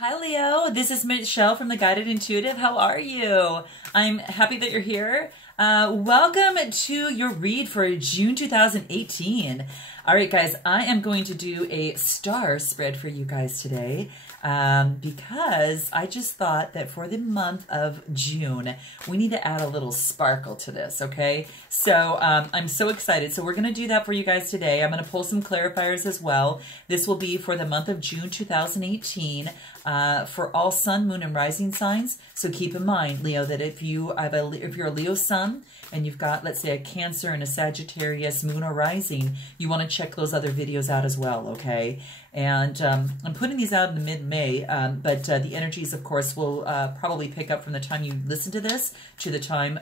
Hi Leo, this is Michelle from the Guided Intuitive. How are you? I'm happy that you're here. Welcome to your read for June 2018. All right, guys, I am going to do a star spread for you guys today because I just thought that for the month of June, we need to add a little sparkle to this, okay? So I'm so excited. So we're going to do that for you guys today. I'm going to pull some clarifiers as well. This will be for the month of June 2018 for all sun, moon, and rising signs. So keep in mind, Leo, that if you're a Leo sun and you've got, let's say, a Cancer and a Sagittarius moon or rising, you want to check those other videos out as well, okay? And I'm putting these out in the mid-May, but the energies, of course, will probably pick up from the time you listen to this to the time,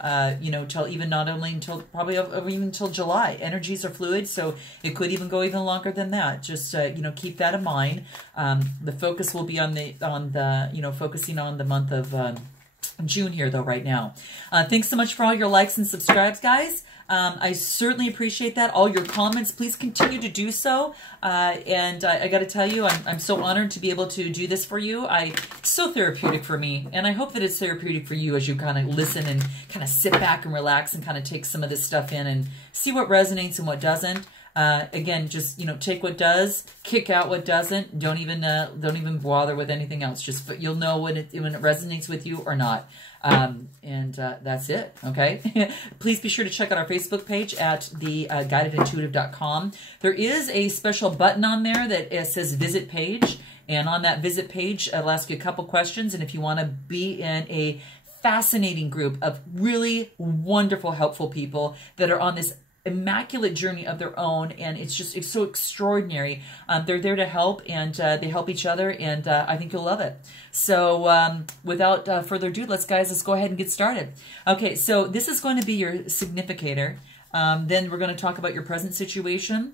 till even not only until probably even until July. Energies are fluid, so it could even go even longer than that. Just keep that in mind. The focus will be on the focusing on the month of June here, though, right now. Thanks so much for all your likes and subscribes, guys. I certainly appreciate that. All your comments, please continue to do so. And I got to tell you, I'm so honored to be able to do this for you. It's so therapeutic for me, and I hope that it's therapeutic for you as you kind of listen and kind of sit back and relax and kind of take some of this stuff in and see what resonates and what doesn't. Again, just, take what does, kick out what doesn't. Don't even bother with anything else. Just, you'll know when it resonates with you or not. That's it. Okay. Please be sure to check out our Facebook page at the guidedintuitive.com. There is a special button on there that says visit page. And on that visit page, it'll ask you a couple questions. And if you want to be in a fascinating group of really wonderful, helpful people that are on this immaculate journey of their own, and it's so extraordinary. They're there to help, and they help each other, and I think you'll love it. So without further ado, let's go ahead and get started. Okay, so this is going to be your significator. Then we're going to talk about your present situation.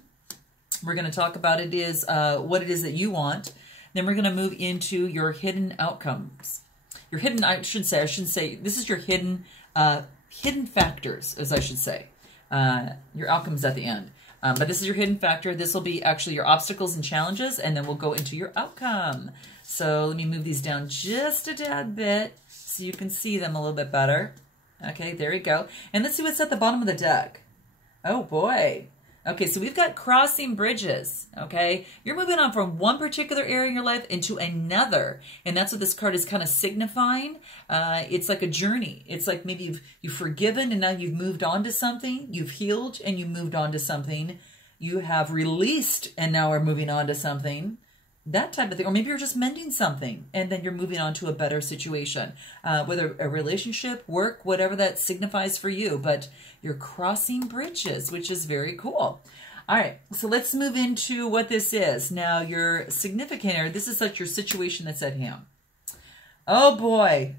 We're going to talk about what it is that you want. Then we're going to move into your hidden outcomes. Your hidden, I should say, this is your hidden factors, as I should say. Your outcomes at the end. But this is your hidden factor. This will be actually your obstacles and challenges, and then we'll go into your outcome. So let me move these down just a tad bit so you can see them a little bit better. Okay, there you go. And let's see what's at the bottom of the deck. Oh boy. Okay, so we've got crossing bridges, okay? You're moving on from one particular area in your life into another, and that's what this card is kind of signifying. It's like a journey. It's like maybe you've forgiven and now you've moved on to something. You've healed and you moved on to something. You have released and now are moving on to something. That type of thing. Or maybe you're just mending something and then you're moving on to a better situation. Whether a relationship, work, whatever that signifies for you. But you're crossing bridges, which is very cool. All right, so let's move into what this is. Now, your significator, this is like your situation that's at hand. Oh boy,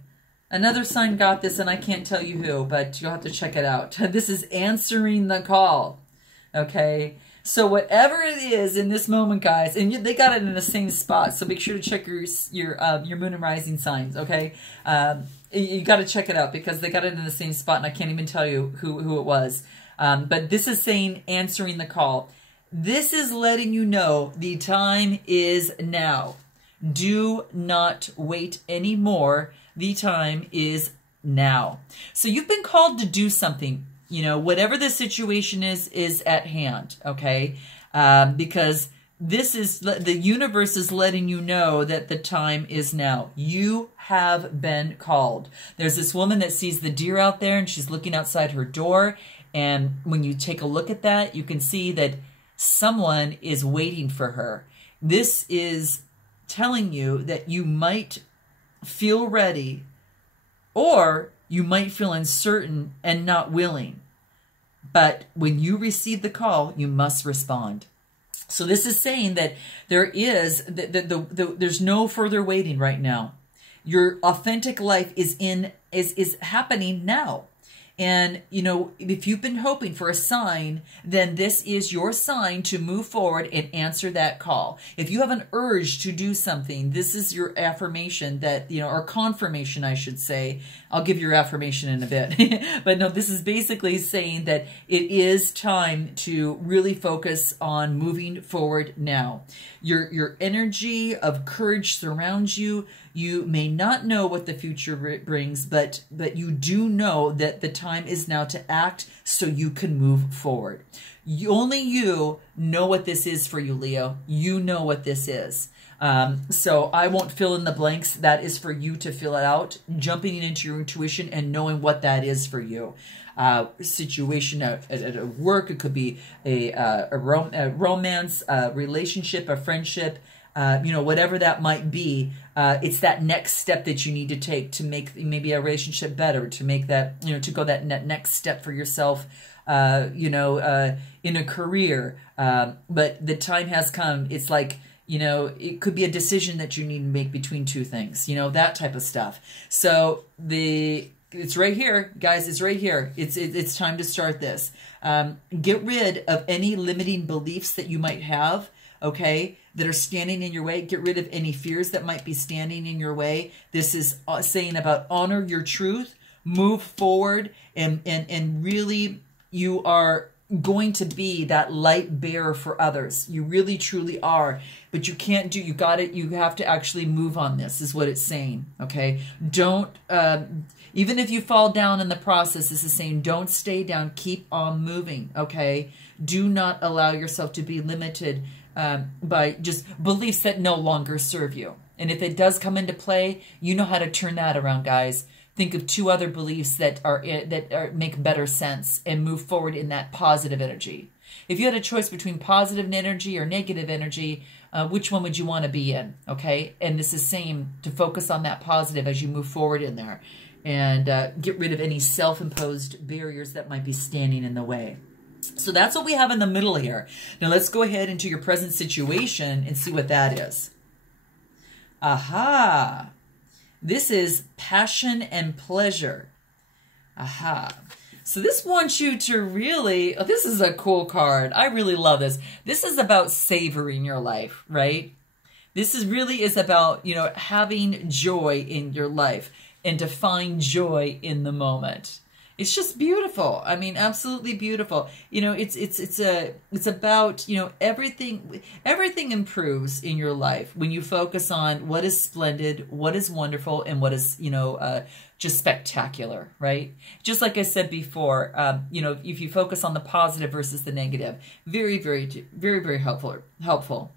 another sign got this, and I can't tell you who, but you'll have to check it out. This is answering the call, okay? So whatever it is in this moment, guys, and they got it in the same spot, so make sure to check your moon and rising signs, okay? You got to check it out because they got it in the same spot, and I can't even tell you who it was. But this is saying answering the call. This is letting you know the time is now. Do not wait anymore. The time is now. So you've been called to do something. Whatever the situation is at hand, okay? Because the universe is letting you know that the time is now. You have been called. There's this woman that sees the deer out there, and she's looking outside her door. And when you take a look at that, you can see that someone is waiting for her. This is telling you that you might feel ready, or you might feel uncertain and not willing. But when you receive the call, you must respond. So this is saying that there's no further waiting right now. Your authentic life is happening now. And, you know, if you've been hoping for a sign, then this is your sign to move forward and answer that call. If you have an urge to do something, this is your affirmation that, you know, or confirmation, I should say. I'll give your affirmation in a bit. But no, this is basically saying that it is time to really focus on moving forward now. Your energy of courage surrounds you. You may not know what the future brings, but you do know that the time is now to act so you can move forward. Only you know what this is for you, Leo. You know what this is. So I won't fill in the blanks. That is for you to fill it out, jumping into your intuition and knowing what that is for you. Situation at work, it could be a romance, a relationship, a friendship, you know, whatever that might be. It's that next step that you need to take to make maybe a relationship better, to make that, you know, to go that next step for yourself, you know, in a career. But the time has come. It's like, you know, it could be a decision that you need to make between two things, you know, that type of stuff. So it's right here, guys. It's right here. It's time to start this. Get rid of any limiting beliefs that you might have, okay, that are standing in your way. Get rid of any fears that might be standing in your way. This is saying about honor your truth, move forward, and really you are going to be that light bearer for others. You really truly are, but you can't do, you got it. You have to actually move on this is what it's saying. Okay. Don't, even if you fall down in the process, this is saying, don't stay down, keep on moving. Okay. Do not allow yourself to be limited, by just beliefs that no longer serve you. And if it does come into play, you know how to turn that around, guys. Think of two other beliefs that make better sense and move forward in that positive energy. If you had a choice between positive energy or negative energy, which one would you want to be in? Okay. And this is saying to focus on that positive as you move forward in there, and get rid of any self-imposed barriers that might be standing in the way. So that's what we have in the middle here. Now let's go ahead into your present situation and see what that is. Aha. This is passion and pleasure. Aha. So this wants you to really, oh, this is a cool card. I really love this. This is about savoring your life, right? This is really is about, you know, having joy in your life and to find joy in the moment. It's just beautiful. I mean, absolutely beautiful. You know, it's about, you know, everything improves in your life when you focus on what is splendid, what is wonderful, and what is, you know, just spectacular, right? Just like I said before, you know, if you focus on the positive versus the negative, very, very, very, very helpful.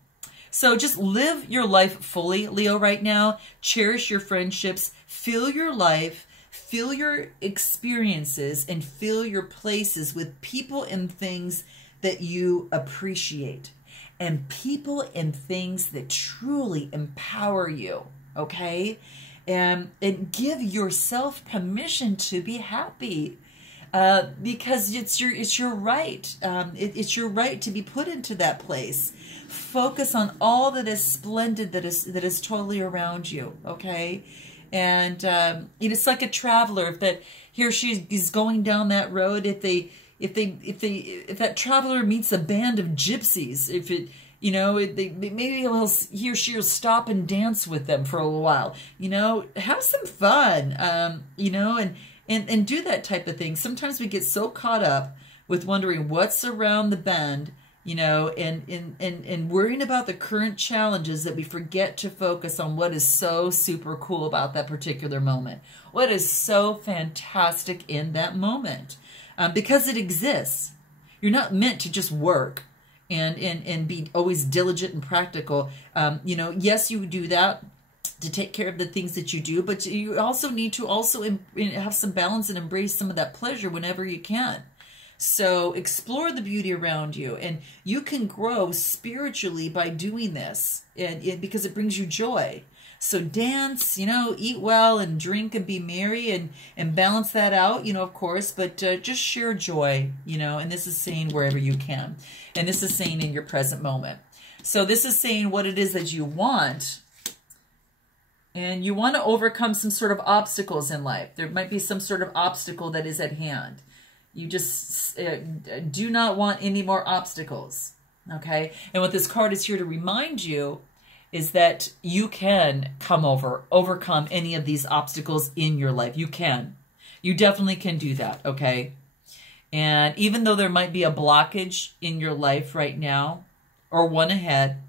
So just live your life fully, Leo, right now. Cherish your friendships, feel your life, feel your experiences, and fill your places with people and things that you appreciate, and people and things that truly empower you, okay? And give yourself permission to be happy, because it's your right. It's your right to be put into that place. Focus on all that is splendid, that is totally around you, okay? And it's like a traveler. If he or she is going down that road, if that traveler meets a band of gypsies, you know, maybe he or she will stop and dance with them for a little while. You know, have some fun. You know, and do that type of thing. Sometimes we get so caught up with wondering what's around the bend, you know, and worrying about the current challenges that we forget to focus on what is so super cool about that particular moment. What is so fantastic in that moment, because it exists. You're not meant to just work and be always diligent and practical. You know, yes, you do that to take care of the things that you do, but you also need to have some balance and embrace some of that pleasure whenever you can. So explore the beauty around you, and you can grow spiritually by doing this, and because it brings you joy. So dance, you know, eat well and drink and be merry and balance that out, you know, of course, but just share joy, you know, and this is saying wherever you can. And this is saying in your present moment. So this is saying what it is that you want. And you want to overcome some sort of obstacles in life. There might be some sort of obstacle that is at hand. You just do not want any more obstacles, okay? And what this card is here to remind you is that you can overcome any of these obstacles in your life. You can. You definitely can do that, okay? And even though there might be a blockage in your life right now, or one ahead,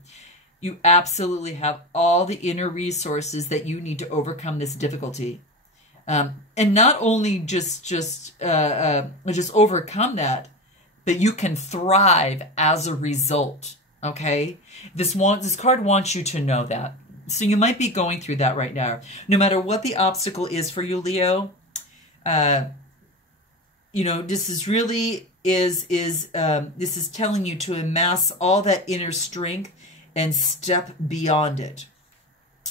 you absolutely have all the inner resources that you need to overcome this difficulty. And not only just overcome that, but you can thrive as a result, okay? This card wants you to know that. So you might be going through that right now. No matter what the obstacle is for you, Leo, you know, this is really this is telling you to amass all that inner strength and step beyond it.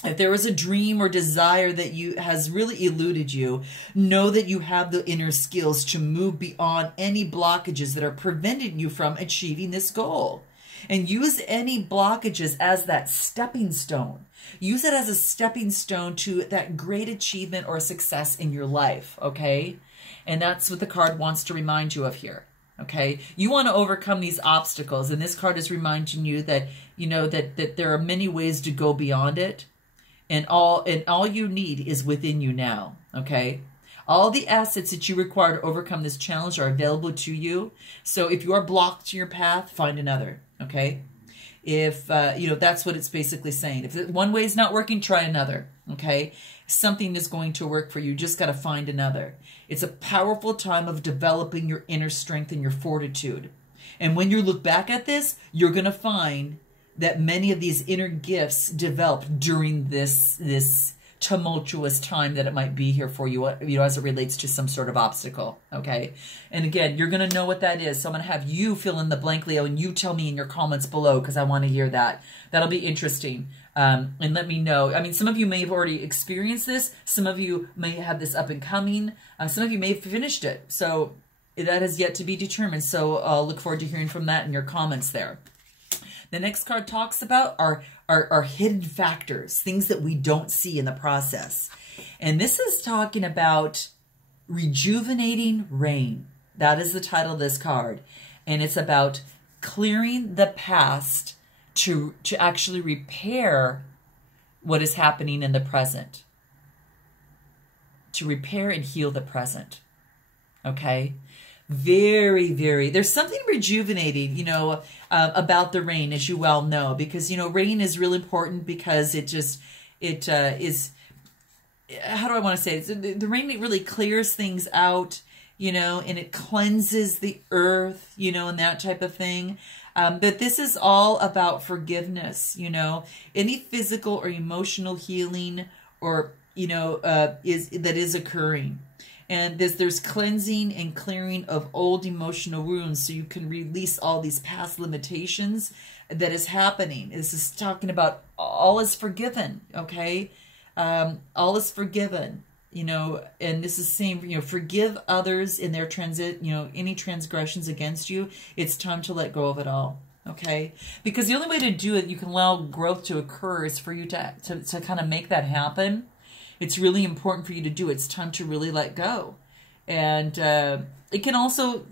If there was a dream or desire that has really eluded you, know that you have the inner skills to move beyond any blockages that are preventing you from achieving this goal. And use any blockages as that stepping stone. Use it as a stepping stone to that great achievement or success in your life, okay? And that's what the card wants to remind you of here. Okay, you want to overcome these obstacles, and this card is reminding you that that there are many ways to go beyond it, and all you need is within you now. Okay, all the assets that you require to overcome this challenge are available to you. So if you are blocked in your path, find another. Okay, if that's what it's basically saying. If one way is not working, try another. Okay, something is going to work for you. You just got to find another. It's a powerful time of developing your inner strength and your fortitude. And when you look back at this, you're going to find that many of these inner gifts developed during this tumultuous time that it might be here for you, as it relates to some sort of obstacle, okay? And again, you're going to know what that is. So I'm going to have you fill in the blank, Leo, and you tell me in your comments below, because I want to hear that. That'll be interesting. And let me know. I mean, some of you may have already experienced this. Some of you may have this up and coming. Some of you may have finished it. So that is yet to be determined. So I'll look forward to hearing from that in your comments there. The next card talks about our hidden factors, things that we don't see in the process. And this is talking about rejuvenating rain. That is the title of this card. And it's about clearing the past to actually repair what is happening in the present. To repair and heal the present. Okay? Very, very, there's something rejuvenating, about the rain, as you well know, because, rain is really important because it is, how do I want to say it? The rain really clears things out, and it cleanses the earth, and that type of thing. But this is all about forgiveness, any physical or emotional healing or, that is occurring. And there's cleansing and clearing of old emotional wounds so you can release all these past limitations that is happening. This is talking about all is forgiven, okay? All is forgiven, and this is saying, forgive others in their any transgressions against you. It's time to let go of it all, okay? Because the only way to do it, you can allow growth to occur, is for you to kind of make that happen. It's really important for you to do. It's time to really let go. And it can also,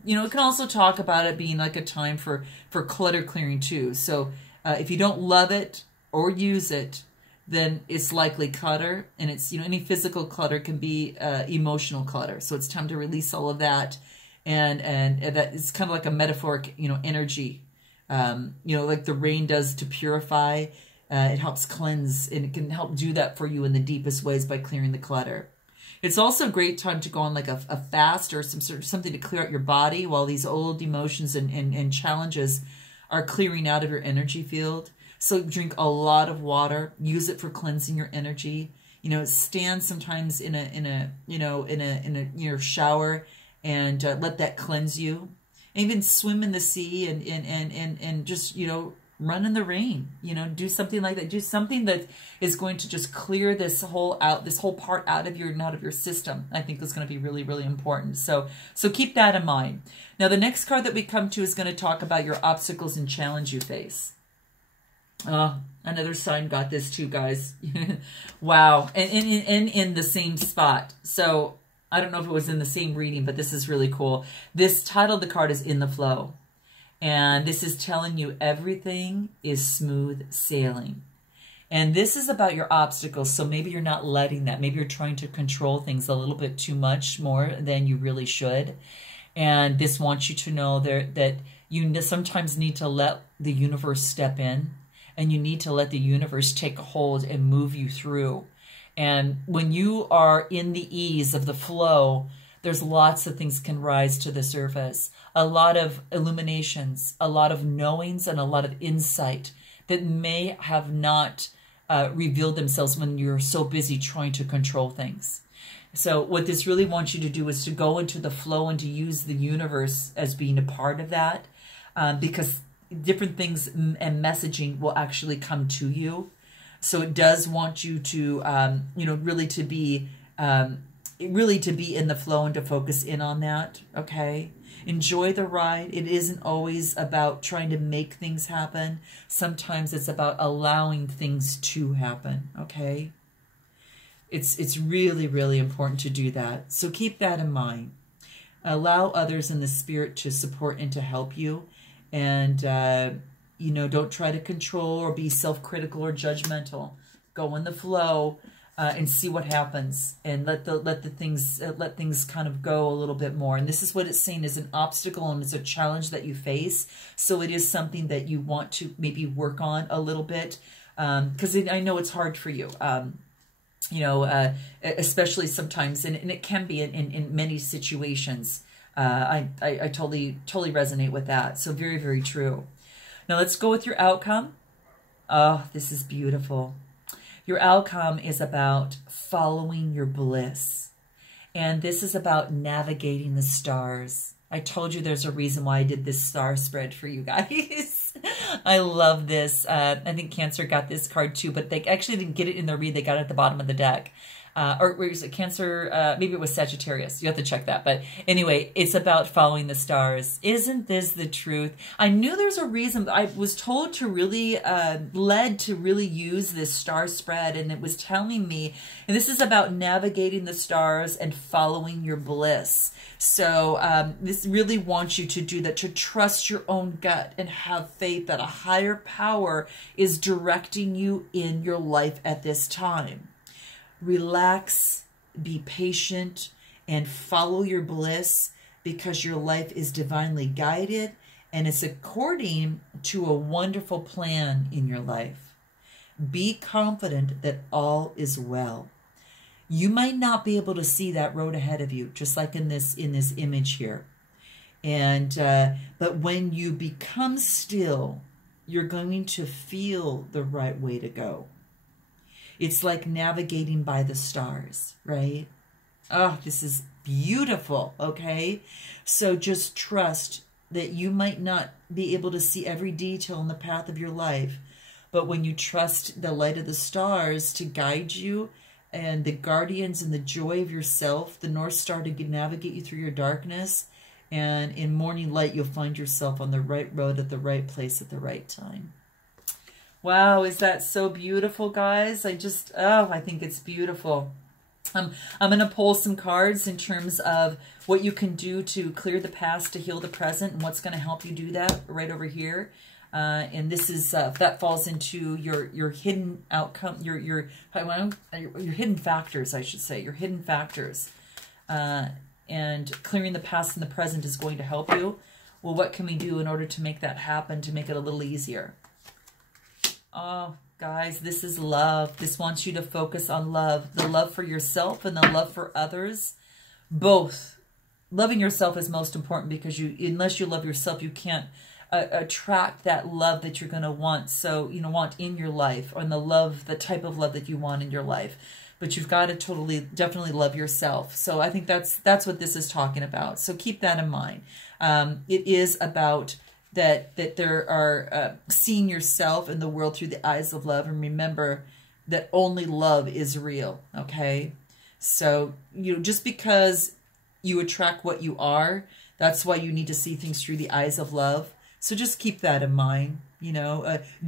talk about it being like a time for clutter clearing too. So if you don't love it or use it, then it's likely clutter. And it's, any physical clutter can be emotional clutter. So it's time to release all of that. And that is kind of like a metaphoric, energy, like the rain does to purify. It helps cleanse, and it can help do that for you in the deepest ways by clearing the clutter. It's also a great time to go on like a fast or something to clear out your body while these old emotions and challenges are clearing out of your energy field. So drink a lot of water. Use it for cleansing your energy. Stand sometimes in your shower and let that cleanse you. And even swim in the sea and just run in the rain, do something like that. Do something that is going to just clear this whole part out of your system. I think is going to be really, really important. So keep that in mind. Now, the next card that we come to is going to talk about your obstacles and challenge you face. Another sign got this too, guys. Wow. And in the same spot. So I don't know if it was in the same reading, but this is really cool. This title of the card is In the Flow. And this is telling you everything is smooth sailing. And this is about your obstacles. So maybe you're not letting that. Maybe you're trying to control things a little bit too much more than you really should. And this wants you to know that you sometimes need to let the universe step in. And you need to let the universe take a hold and move you through. And when you are in the ease of the flow, there's lots of things can rise to the surface. A lot of illuminations, a lot of knowings, and a lot of insight that may have not revealed themselves when you're so busy trying to control things. So what this really wants you to do is to go into the flow and to use the universe as being a part of that, because different things and messaging will actually come to you. So it does want you to, really to be in the flow and to focus in on that. Okay. Enjoy the ride. It isn't always about trying to make things happen. Sometimes it's about allowing things to happen. Okay. It's really, really important to do that. So keep that in mind. Allow others in the spirit to support and to help you. And, don't try to control or be self-critical or judgmental. Go in the flow and see what happens, and let things kind of go a little bit more. And this is what it's saying is an obstacle, and it's a challenge that you face. So it is something that you want to maybe work on a little bit, because I know it's hard for you. Especially sometimes, and it can be in many situations. I totally resonate with that. So very, very true. Now let's go with your outcome. Oh, this is beautiful. Your outcome is about following your bliss. And this is about navigating the stars. I told you there's a reason why I did this star spread for you guys. I love this. I think Cancer got this card too, but they actually didn't get it in their read. They got it at the bottom of the deck. Or was it Cancer? Maybe it was Sagittarius. You have to check that. But anyway, it's about following the stars. Isn't this the truth? I knew there's a reason. I was told to really, led to really use this star spread. And it was telling me, and this is about navigating the stars and following your bliss. So this really wants you to do that, to trust your own gut and have faith that a higher power is directing you in your life at this time. Relax, be patient, and follow your bliss, because your life is divinely guided and it's according to a wonderful plan in your life. Be confident that all is well. You might not be able to see that road ahead of you, just like in this image here. And but when you become still, you're going to feel the right way to go. It's like navigating by the stars, right? Oh, this is beautiful, okay? So just trust that you might not be able to see every detail in the path of your life, but when you trust the light of the stars to guide you, and the guardians and the joy of yourself, the North Star to navigate you through your darkness, and in morning light, you'll find yourself on the right road at the right place at the right time. Wow, is that so beautiful, guys? I think it's beautiful. I'm going to pull some cards in terms of what you can do to clear the past, to heal the present, and what's going to help you do that right over here. And this is that falls into your hidden outcome, your hidden factors, I should say, your hidden factors. And clearing the past and the present is going to help you. Well, what can we do in order to make that happen, to make it a little easier? Oh, guys, this is love. This wants you to focus on love. The love for yourself and the love for others. Both. Loving yourself is most important, because unless you love yourself, you can't attract that love that you're going to want. So, want in your life, or the type of love that you want in your life. But you've got to definitely love yourself. So I think that's what this is talking about. So keep that in mind. It is about that there are seeing yourself in the world through the eyes of love, and remember that only love is real. Okay, so just because you attract what you are, that's why you need to see things through the eyes of love. So just keep that in mind.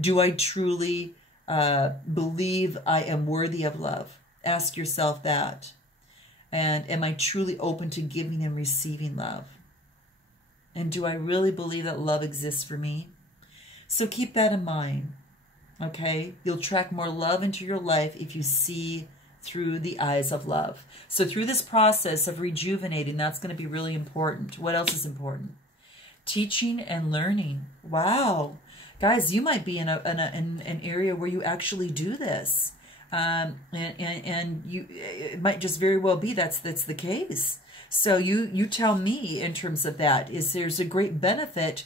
Do I truly believe I am worthy of love? Ask yourself that. And am I truly open to giving and receiving love? And do I really believe that love exists for me? So keep that in mind, okay? You'll attract more love into your life if you see through the eyes of love. So through this process of rejuvenating, that's going to be really important. What else is important? Teaching and learning. Wow. Guys, you might be in an area where you actually do this. And it might just very well be that's the case. So you tell me in terms of that. There's a great benefit.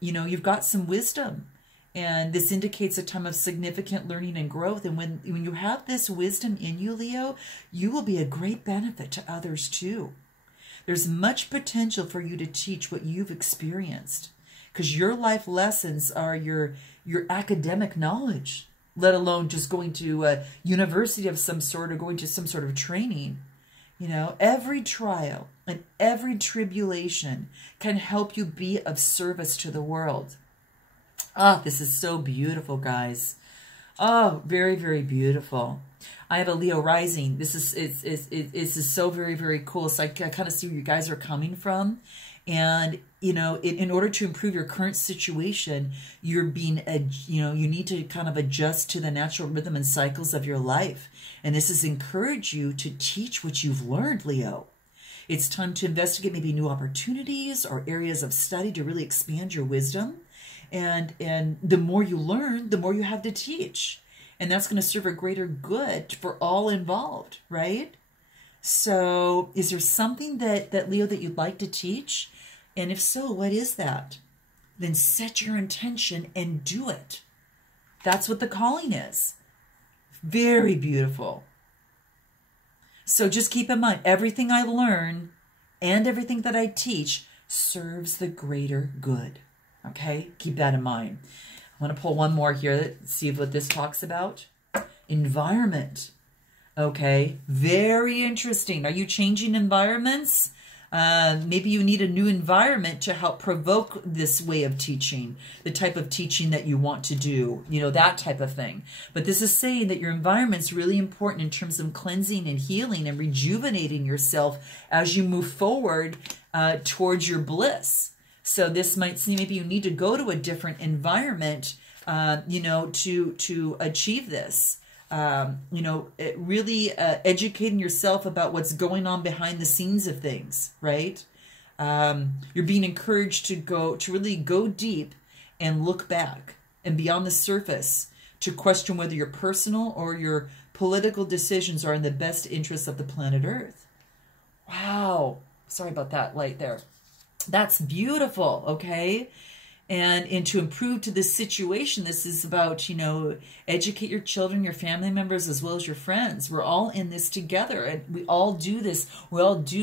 You've got some wisdom, and this indicates a time of significant learning and growth. And when you have this wisdom in you, Leo, you will be a great benefit to others too. There's much potential for you to teach what you've experienced, because your life lessons are your academic knowledge, let alone just going to a university of some sort or going to some sort of training. Every trial and every tribulation can help you be of service to the world. This is so beautiful, guys. Oh, very, very beautiful. I have a Leo rising. This is so very, very cool. So I kind of see where you guys are coming from. And, in order to improve your current situation, you need to kind of adjust to the natural rhythm and cycles of your life. And this is encourage you to teach what you've learned, Leo. It's time to investigate maybe new opportunities or areas of study to really expand your wisdom. And the more you learn, the more you have to teach. And that's going to serve a greater good for all involved, right? So is there something that Leo, that you'd like to teach? And if so, what is that? Then set your intention and do it. That's what the calling is. Very beautiful. So just keep in mind, everything I learn and everything that I teach serves the greater good. Okay? Keep that in mind. I want to pull one more here, see what this talks about. Environment. Okay, very interesting. Are you changing environments? Maybe you need a new environment to help provoke this way of teaching, the type of teaching that you want to do, that type of thing. But this is saying that your environment's really important in terms of cleansing and healing and rejuvenating yourself as you move forward towards your bliss. So this might seem maybe you need to go to a different environment, to achieve this. Really educating yourself about what's going on behind the scenes of things, right? You're being encouraged to really go deep and look back and beyond the surface to question whether your personal or your political decisions are in the best interests of the planet Earth. Wow. Sorry about that light there. That's beautiful, okay? And to improve to this situation, this is about, educate your children, your family members, as well as your friends. We're all in this together, and we all do this.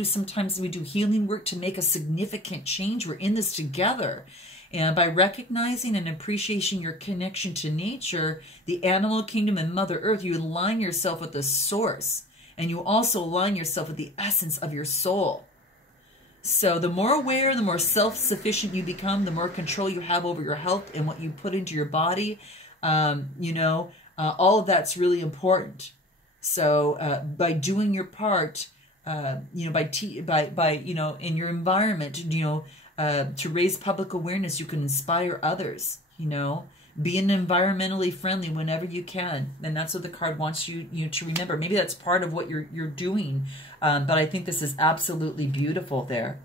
Sometimes we do healing work to make a significant change. We're in this together. And by recognizing and appreciating your connection to nature, the animal kingdom, and Mother Earth, you align yourself with the source. And you also align yourself with the essence of your soul. So the more aware, the more self-sufficient you become, the more control you have over your health and what you put into your body. All of that's really important. So by doing your part, in your environment, to raise public awareness, you can inspire others. Be environmentally friendly whenever you can, and that's what the card wants you to remember. Maybe that's part of what you're doing, but I think this is absolutely beautiful there.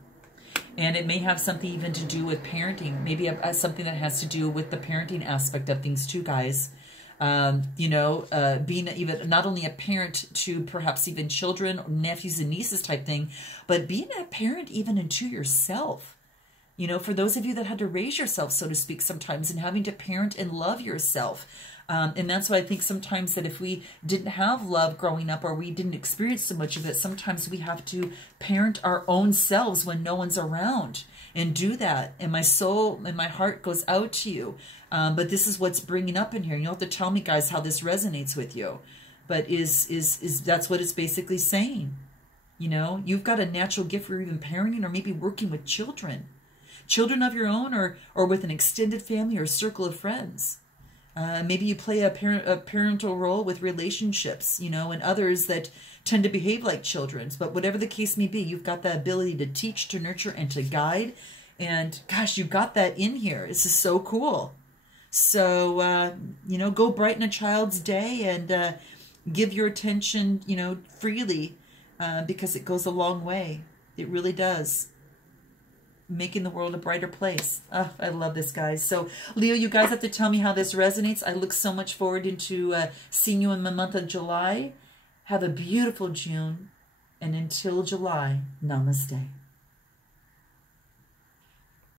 And it may have something even to do with parenting, maybe something that has to do with the parenting aspect of things too, guys. Being even not only a parent to perhaps even children, nephews and nieces type thing, but being a parent even into yourself. For those of you that had to raise yourself, so to speak, sometimes, and having to parent and love yourself. And that's why I think sometimes that if we didn't have love growing up, or we didn't experience so much of it, sometimes we have to parent our own selves when no one's around, and do that. And my soul and my heart goes out to you. But this is what's bringing up in here. You don't have to tell me, guys, how this resonates with you. But that's what it's basically saying. You've got a natural gift for even parenting or maybe working with children. children of your own, or with an extended family or circle of friends. Maybe you play a parental role with relationships, you know, and others that tend to behave like children. But whatever the case may be, you've got the ability to teach, to nurture, and to guide. And gosh, you got that in here. This is so cool. So, you know, go brighten a child's day and give your attention, you know, freely, because it goes a long way. It really does. Making the world a brighter place. Oh, I love this, guys. So, Leo, you guys have to tell me how this resonates. I look so much forward into seeing you in the month of July. Have a beautiful June. And until July, namaste.